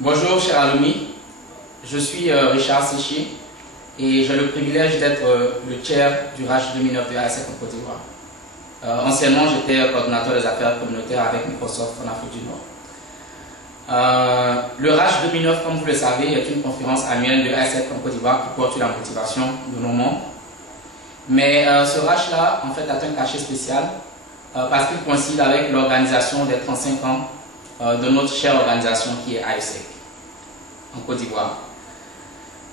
Bonjour chers alumni, je suis Richard Séchier et j'ai le privilège d'être le chair du RACH 2009 de ASEC en Côte d'Ivoire. Anciennement, j'étais coordinateur des affaires communautaires avec Microsoft en Afrique du Nord. Le RACH 2009, comme vous le savez, est une conférence annuelle de ASEC en Côte d'Ivoire qui porte sur la motivation de nos membres. Mais ce RACH-là, en fait, a un cachet spécial parce qu'il coïncide avec l'organisation des 35 ans de notre chère organisation qui est ASEC en Côte d'Ivoire.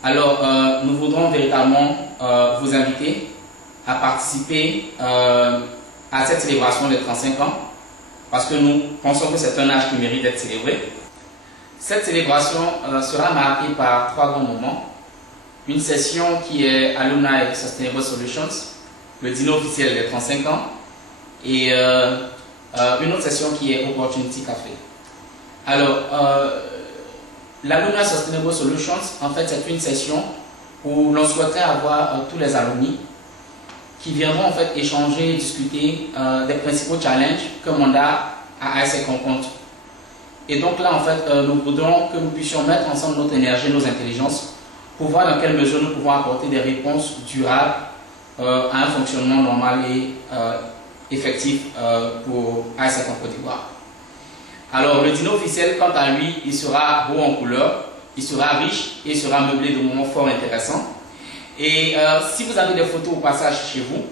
Alors, nous voudrons véritablement vous inviter à participer à cette célébration des 35 ans parce que nous pensons que c'est un âge qui mérite d'être célébré. Cette célébration sera marquée par 3 grands moments. Une session qui est Alumni Sustainable Solutions, le dîner officiel des 35 ans, et une autre session qui est Opportunity Café. Alors, l'Alumni Sustainable Solutions, en fait, c'est une session où l'on souhaiterait avoir tous les alumni qui viendront en fait échanger et discuter des principaux challenges que Monda a ASEC rencontre. Et donc là, en fait, nous voudrons que nous puissions mettre ensemble notre énergie, nos intelligences, pour voir dans quelle mesure nous pouvons apporter des réponses durables à un fonctionnement normal et effectif pour ASEC en Côte d'Ivoire. Alors, le dîner officiel, quant à lui, il sera beau en couleur, il sera riche et il sera meublé de moments fort intéressants. Et si vous avez des photos au passage chez vous,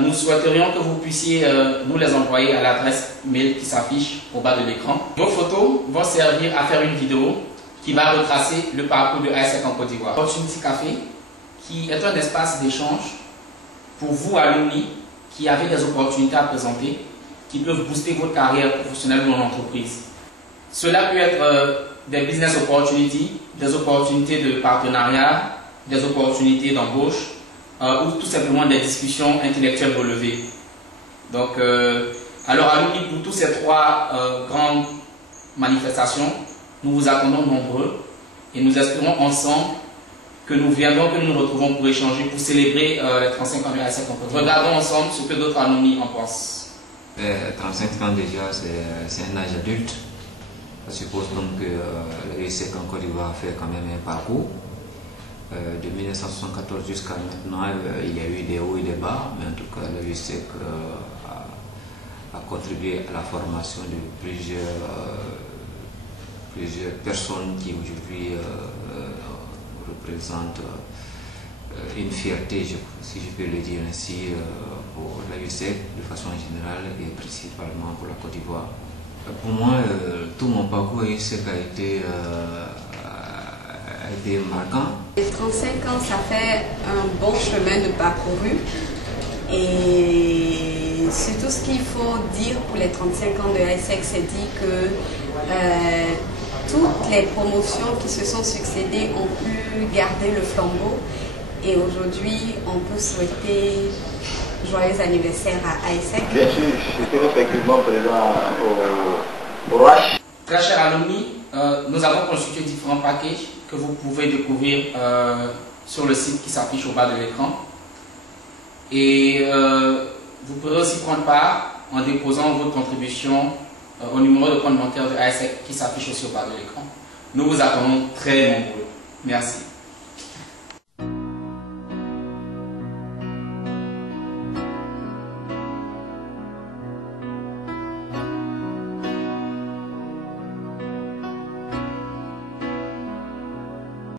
nous souhaiterions que vous puissiez nous les envoyer à l'adresse mail qui s'affiche au bas de l'écran. Vos photos vont servir à faire une vidéo qui va retracer le parcours de ASEC en Côte d'Ivoire. Opportunity Café, qui est un espace d'échange pour vous, alumni, qui avez des opportunités à présenter, qui peuvent booster votre carrière professionnelle ou en entreprise. Cela peut être des business opportunities, des opportunités de partenariat, des opportunités d'embauche, ou tout simplement des discussions intellectuelles relevées. Donc, alors alumni, pour toutes ces 3 grandes manifestations, nous vous attendons nombreux et nous espérons ensemble que nous viendrons, que nous nous retrouvons pour échanger, pour célébrer les 35 ans de ASEC en Côte d'Ivoire. Regardons ensemble ce que d'autres alumni en pensent. 35 ans déjà, c'est un âge adulte. Je suppose donc que l'ASEC en Côte d'Ivoire fait quand même un parcours. De 1974 jusqu'à maintenant, il y a eu des hauts et des bas, mais en tout cas, l'ASEC a contribué à la formation de plusieurs personnes qui aujourd'hui représentent une fierté, si je peux le dire ainsi, pour l'ASEC de façon générale et principalement pour la Côte d'Ivoire. Pour moi, tout mon parcours à l'ASEC a été marquant. Les 35 ans, ça fait un bon chemin de parcouru. Et surtout ce qu'il faut dire pour les 35 ans de ASEC, c'est dit que toutes les promotions qui se sont succédées ont pu garder le flambeau. Et aujourd'hui, on peut souhaiter joyeux anniversaire à ASEC. Bien sûr, je suis effectivement présent au RACH. Très chers alumni, nous avons constitué différents packages que vous pouvez découvrir sur le site qui s'affiche au bas de l'écran. Et vous pourrez aussi prendre part en déposant votre contribution au numéro de compte bancaire de ASEC qui s'affiche aussi au bas de l'écran. Nous vous attendons très nombreux. Merci.